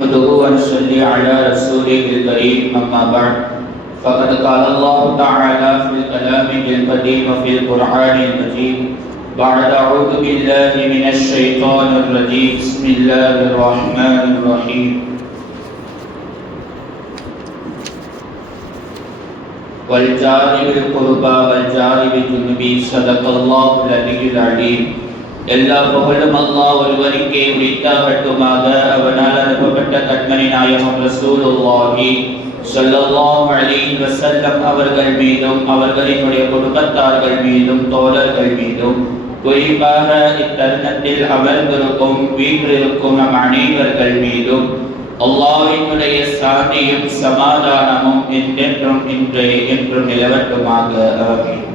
نحمده ونصلي على رسوله الكريم أما بعد فقد قال الله تعالى في الكلام القديم وفي القرآن المجيد بعد أعوذ بالله من الشيطان الرجيم بسم الله الرحمن الرحيم والجار بالقربى والجار بالجنب صدق الله العلي العليم எல்லா புகழும் அல்லாஹ் ஒருவருக்கே உரித்தாகட்டுமாக. அவனால் அனுப்பப்பட்ட கண்மணி நாயகம் ரசூலுல்லாஹி ஸல்லல்லாஹு அலைஹி வஸல்லம் அவர்கள் மீதும் அவர்களினுடைய குடும்பத்தார்கள் மீதும் தோழர்கள் மீதும் குறிப்பாக இத்தருணத்தில் அமர்ந்திருக்கும் வீற்றிருக்கும் நம் அனைவர்கள் மீதும் அல்லாஹ்வினுடைய சாந்தியும் சமாதானமும் என்றென்றும் என்றும் நிலவட்டுமாக. ஆமீன்.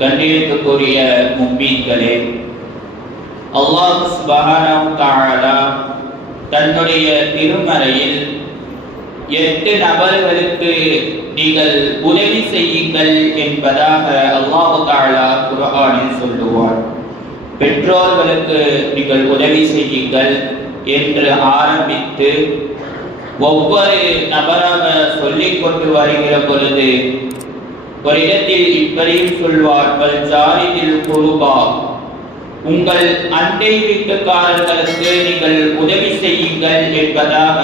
கண்ணியத்துக்குரிய முஃமின்களே, அல்லாஹ் சுப்ஹானஹு வ தஆலா தன்னுடைய திருமறையில் 8 நபர்களுக்கு நீங்கள் உதவி செய்யுங்கள் என்பதாக அல்லாஹ் தஆலா குர்ஆனில் சொல்லுவார். பெற்றோர்களுக்கு நீங்கள் உதவி செய்யுங்கள் என்று ஆரம்பித்து ஒவ்வொரு நபராக சொல்லிக் கொண்டு வருகிற பொழுது ஒரு இடத்தில் இப்படியும் சொல்வார்கள், ஜாரிதில் குருபா, உங்கள் அண்டை வீட்டுக்காரர்களுக்கு நீங்கள் உதவி செய்யுங்கள் என்பதாக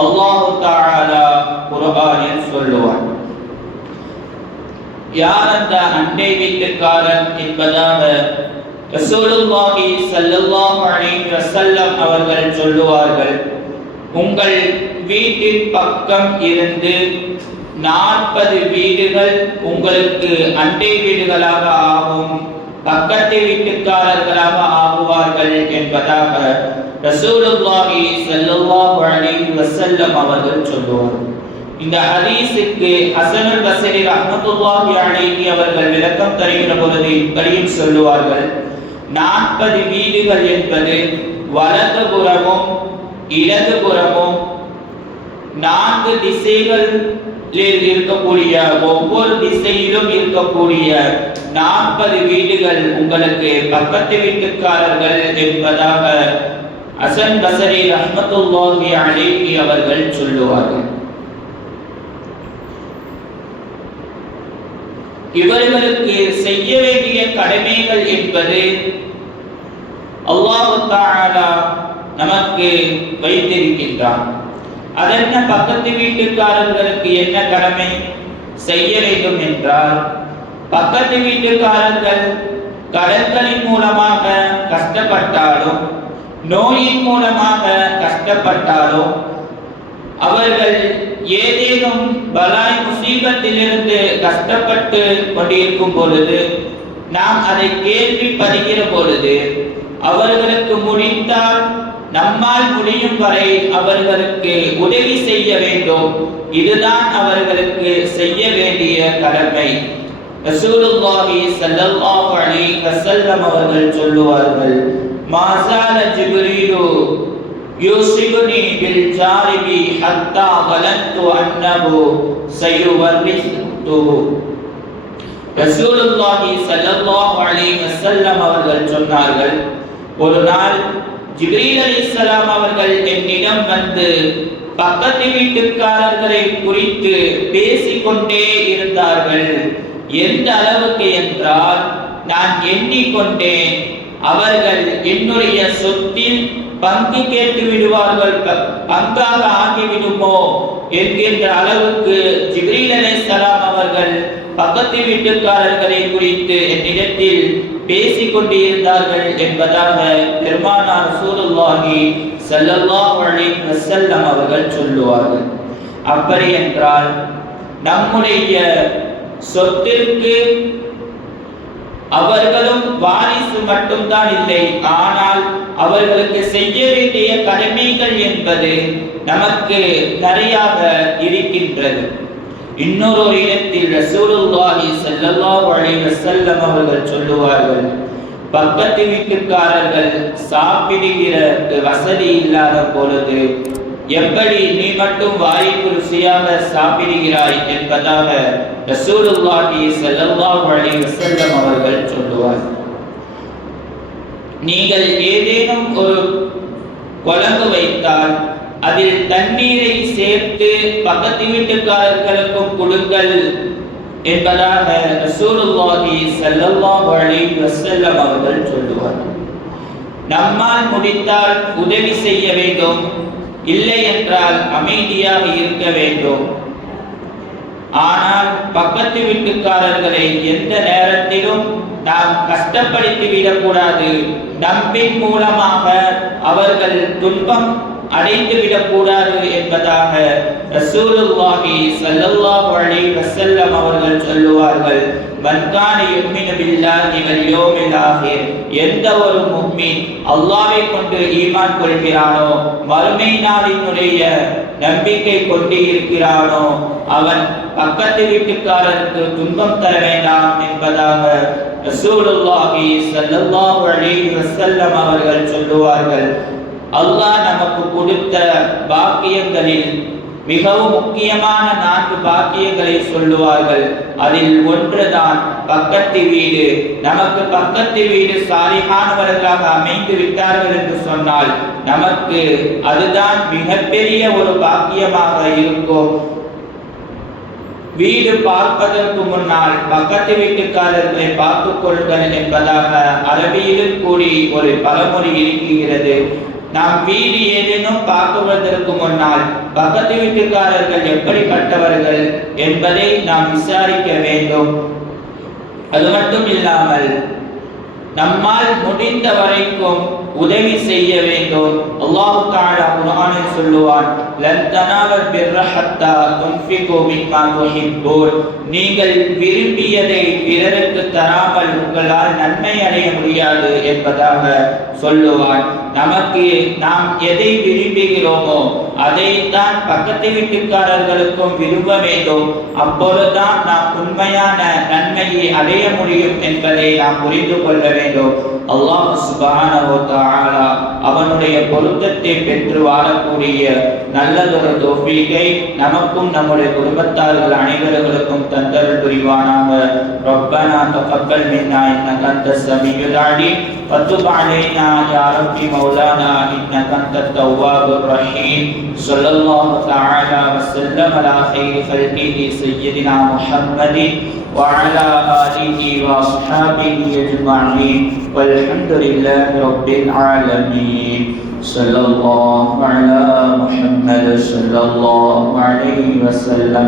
அல்லாஹ் தஆலா குர்ஆனில் சொல்லுவார். யார் அந்த அண்டை வீட்டுக்காரன் என்பதாக ரசூலுல்லாஹி ஸல்லல்லாஹு அலைஹி வஸல்லம் அவர்கள் சொல்லுவார்கள், உங்கள் வீட்டின் பக்கம் இருந்து 40 வீடுகள் உங்களுக்கு அண்டை வீடுகளாக ஆகும், பக்கத்து வீட்டுக்காரர்களாக ஆகுவார்கள் என்பதாக ரசூலுல்லாஹி ஸல்லல்லாஹு அலைஹி வஸல்லம் அவர்கள் சொல்லுவார்கள். இந்த ஹதீஸுக்கு ஹஸனுல் பஸ்ரி ரஹ்மத்துல்லாஹி அலைஹி அவர்கள் விளக்கம் தருகிற பொழுது இப்படியும் சொல்லுவார்கள், 40 வீடுகள் என்பது வலது புறமும் இடது புறமும் 4 திசைகள் இருக்கக்கூடிய ஒவ்வொரு திசையிலும் இருக்கக்கூடிய 40 வீடுகள் உங்களுக்கு பக்கத்து வீட்டுக்காரர்கள் என்பதாக ஹஸன் பஸ்ரி ரஹ்மத்துல்லாஹி அலைஹி அவர்கள் சொல்லுவார்கள். இவர்களுக்கு செய்ய வேண்டிய கடமைகள் என்பது அல்லாஹ் தஆலா நமக்கு வைத்திருக்கின்றான். அதென்ன பக்கத்து வீட்டுக்காரர்களுக்கு என்ன கடமை செய்ய வேண்டும் என்றால், பக்கத்து வீட்டுக்காரர்கள் கடன்களின் மூலமாக கஷ்டப்பட்டாலும் நோயின் மூலமாக கஷ்டப்பட்டாலும் அவர்கள் ஏதேனும் பலாய் முசீபத்திலிருந்து கஷ்டப்பட்டு கொண்டிருக்கும் பொழுது நாம் அதை கேள்விப்படுகிற பொழுது அவர்களுக்கு முடிந்தால் நம்மால் முடியும் வரை அவர்களுக்கு உதவி செய்ய வேண்டும். இதுதான் அவர்களுக்கு செய்ய வேண்டிய கடமை. ரசூலுல்லாஹி ஸல்லல்லாஹு அலைஹி வஸல்லம் அவர்கள் சொல்லுவார்கள், மாஸால ஜிப்ரீலு யூசிபுனி பில் ஜாரிபி ஹத்தா கலந்து அன்னஹு சயுவர்ரிது. ரசூலுல்லாஹி ஸல்லல்லாஹு அலைஹி வஸல்லம் அவர்கள் சொன்னார்கள், ஒரு நாள் ஜிப்ரீல் அலைஹிஸ்ஸலாம் அவர்கள் என்னிடம் வந்து பக்கத்து வீட்டுக்காரர்களை குறித்து பேசிக்கொண்டே இருந்தார்கள். எந்த அளவுக்கு என்றால், நான் எண்ணிக்கொண்டேன் அவர்கள் என்னுடைய சொத்தில் பங்கு கேட்டு விடுவார்கள், பங்காக ஆகிவிடுமோ என்கின்ற அளவுக்கு ஜிப்ரீல் அலைஹிஸ்ஸலாம் அவர்கள் பக்கத்து வீட்டுக்காரர்களை குறித்து என்னிடத்தில் பேசிக் கொண்டிருந்தார்கள் என்பதாக பெருமானார் ரசூலுல்லாஹி ஸல்லல்லாஹு அலைஹி வஸல்லம் அவர்கள் சொல்லுவார்கள். அப்படி என்றால் நம்முடைய சொத்திற்கு அவர்களும் வாரிசு மட்டும்தான் இல்லை, ஆனால் அவர்களுக்கு செய்ய வேண்டிய கடமைகள் என்பது நமக்கு நிறையாக இருக்கின்றது. இன்னொரு இடத்தில் ரசூலுல்லாஹி ஸல்லல்லாஹு அலைஹி வஸல்லம் அவர்கள் சொல்லுவார்கள், பக்கத்து வீட்டுக்காரர்கள் சாப்பிடுகிற வசதி இல்லாத பொழுது எப்படி நீ மட்டும் வாய்க்கு ருசியாக சாப்பிடுகிறாய் என்பதாக ரசூலுல்லாஹி ஸல்லல்லாஹு அலைஹி வஸல்லம் அவர்கள் சொல்லுவார்கள். நீங்கள் ஏதேனும் ஒரு குழம்பு வைத்தால் அதில் தண்ணீரை சேர்த்து பக்கத்து வீட்டுக்காரர்களுக்கும் கொடுங்கள் என்பதாக ரசூலுல்லாஹி ஸல்லல்லாஹு அலைஹி வஸல்லம் அவர்கள் சொல்லுவார்கள். நம்மால் முடித்தால் உதவி செய்ய வேண்டும், இல்லை என்றால் அமைதியாக இருக்க வேண்டும். ஆனால் பக்கத்து வீட்டுக்காரர்களை எந்த நேரத்திலும் நாம் கஷ்டப்படுத்தி விடக்கூடாது. நம்பின் மூலமாக அவர்கள் துன்பம் அடைந்து விடக்கூடாது என்பதாக ரசூலுல்லாஹி ஸல்லல்லாஹு அலைஹி வஸல்லம் அவர்கள் சொல்லுவார்கள். மன் கான யுமினு பில்லாஹி வல் யௌமில் ஆகிர், எந்த ஒரு முஃமின் அல்லாஹ்வை கொண்டு ஈமான் கொள்கிறானோ, மறுமை நாளினுடைய நம்பிக்கை கொண்டு இருக்கிறானோ, அவன் பக்கத்து வீட்டுக்காரருக்கு துன்பம் தர வேண்டாம் என்பதாக ரசூலுல்லாஹி ஸல்லல்லாஹு அலைஹி வஸல்லம் அவர்கள் சொல்லுவார்கள். அல்லாஹ் நமக்கு கொடுத்த பாக்கியங்களில் மிகவும் முக்கியமான 4 பாக்கியங்களை சொல்லுவார்கள். அதில் ஒன்றுதான் பக்கத்து வீடு. நமக்கு பக்கத்து வீடு சாலிஹானவர்களாக அமைந்து விட்டார்கள் என்று சொன்னால் நமக்கு அதுதான் மிகப்பெரிய ஒரு பாக்கியமாக இருக்கும். வீடு பார்ப்பதற்கு முன்னால் பக்கத்து வீட்டுக்காரர்களை பார்த்துக் கொள்ளுங்கள் என்பதாக அரபியிலும் கூடி ஒரு பழமொழி இருக்கிறது. நாம் வீடு ஏதேனும் பார்க்குவதற்கு முன்னால் பக்கத்து வீட்டுக்காரர்கள் எப்படிப்பட்டவர்கள் என்பதை நாம் விசாரிக்க வேண்டும். அது மட்டும் இல்லாமல் நம்மால் முடிந்த வரைக்கும் உதவி செய்ய வேண்டும். அல்லாஹ் தஆலா குர்ஆனில் சொல்லுவான், லன் தனாவல் பிர்ர ஹத்தா துன்ஃபிகு மிம்மா துஹிப்பூன், நீங்கள் விரும்பியதை பிறருக்கு தராமல் உங்களால் நன்மை அடைய முடியாது என்பதாக சொல்லுவான். நமக்கு நாம் எதை விரும்புகிறோமோ அதைத்தான் பக்கத்து வீட்டுக்காரர்களுக்கும் விரும்ப வேண்டும். அப்பொழுதுதான் நாம் உண்மையான நன்மையை அடைய முடியும் என்பதை நாம் புரிந்து கொள்ள வேண்டும். அல்லாஹ் சுப்ஹானஹு வ தஆலா அவனுடைய பொருத்தத்தை பெற்று வாழக்கூடிய நல்லதொரு தௌஃபீகை நமக்கும் நம்முடைய குடும்பத்தார்கள் அனைவர்களுக்கும் தந்தருள் புரிவானாக. ரப்பனா தகப்பல் மின்னா இன்னக அன்தஸ் ஸமீஉல் அலீம் வதுப் அலைனா யா ரப்பி மௌலானா இன்னக அன்தத் தவ்வாபுர் ரஹீம். ஸல்லல்லாஹு தஆலா வஸல்லம் அலா கைரி ஹல்கிஹி சய்யிதினா முஹம்மதின் وعلى آله وأصحابه أجمعين والحمد لله رب العالمين. صلى الله على محمد صلى الله عليه وسلم.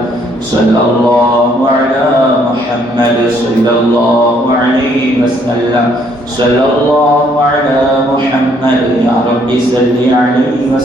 صلى الله على محمد صلى الله عليه وسلم. صلى الله على محمد يا رب صل عليه وسلم.